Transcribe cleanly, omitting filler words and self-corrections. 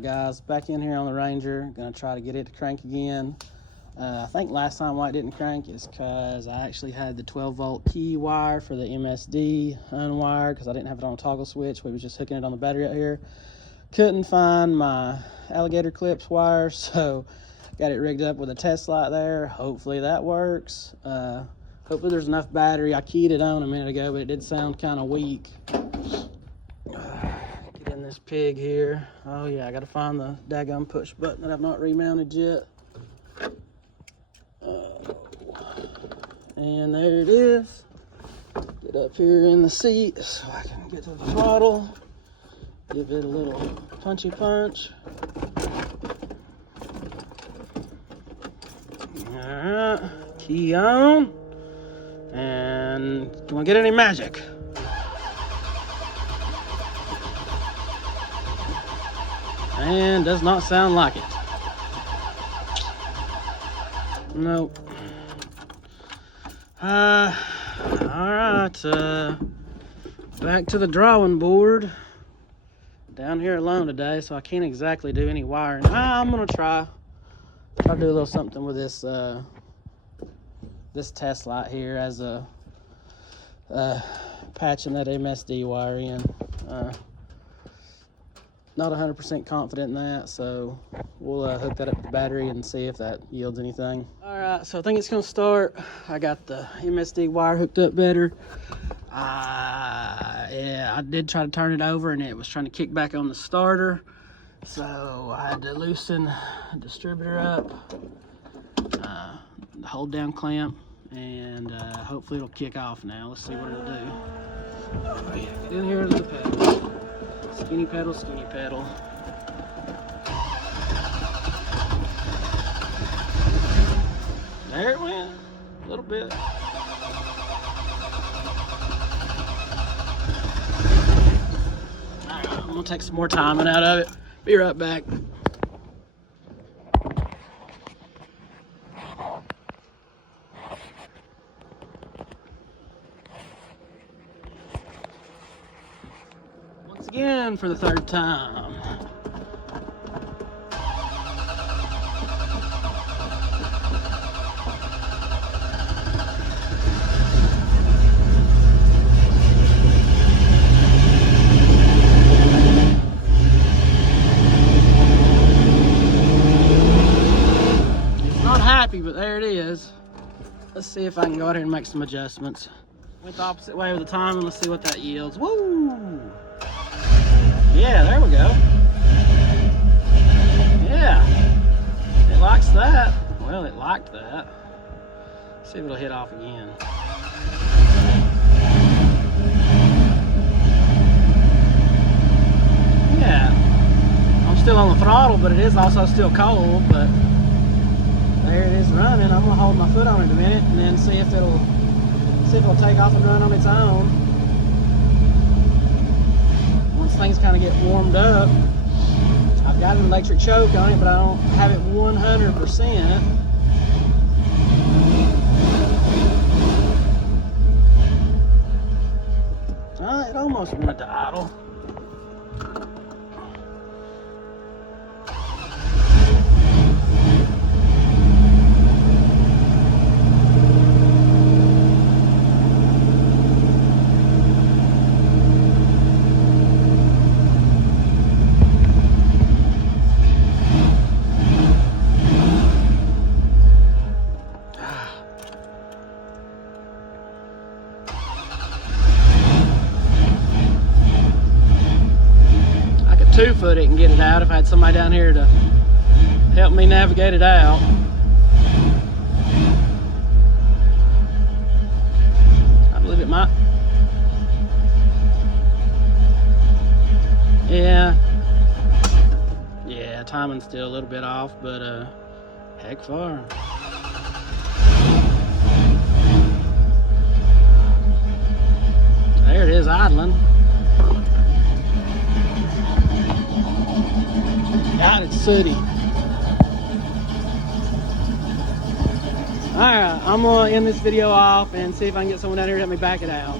Alright guys, back in here on the Ranger. Gonna try to get it to crank again. I think last time why it didn't crank is because I actually had the 12 volt key wire for the MSD unwired because I didn't have it on a toggle switch. We was just hooking it on the battery out here. Couldn't find my alligator clips wire, so got it rigged up with a test light there. Hopefully that works. Hopefully there's enough battery. I keyed it on a minute ago, but it did sound kind of weak. Get in this pig here. Oh yeah, I gotta find the daggum push button that I've not remounted yet. And there it is. Get up here in the seat so I can get to the throttle. Give it a little punchy punch. Alright, key on. And do I get any magic? And does not sound like it. Nope. Alright, back to the drawing board. Down here alone today, so I can't exactly do any wiring. I'm gonna try to do a little something with this this test light here as a patching that MSD wire in. Not 100% confident in that, so we'll hook that up to the battery and see if that yields anything. Alright, so I think it's gonna start. I got the MSD wire hooked up better. Yeah, I did try to turn it over and it was trying to kick back on the starter, so I had to loosen the distributor up, the hold down clamp, and hopefully it'll kick off now. Let's see what it'll do. Oh yeah, get in here to the pedal. Skinny pedal, skinny pedal. There it went, a little bit. Alright, I'm gonna take some more timing out of it. Be right back. Once again for the third time. Happy, but there it is. Let's see if I can go out here and make some adjustments. Went the opposite way with the timing. Let's see what that yields. Woo! Yeah, there we go. Yeah, it likes that. Well, it liked that. Let's see if it'll hit off again. Yeah, I'm still on the throttle, but it is also still cold, but there it is running. I'm gonna hold my foot on it a minute and then see if it'll take off and run on its own. Once things kind of get warmed up, I've got an electric choke on it, but I don't have it 100%. It almost went to idle. Two-foot it and get it out if I had somebody down here to help me navigate it out. I believe it might. Yeah, timing's still a little bit off, but heck far. There it is, idling. God, it's sooty. Alright, I'm gonna end this video off and see if I can get someone down here to help me back it out.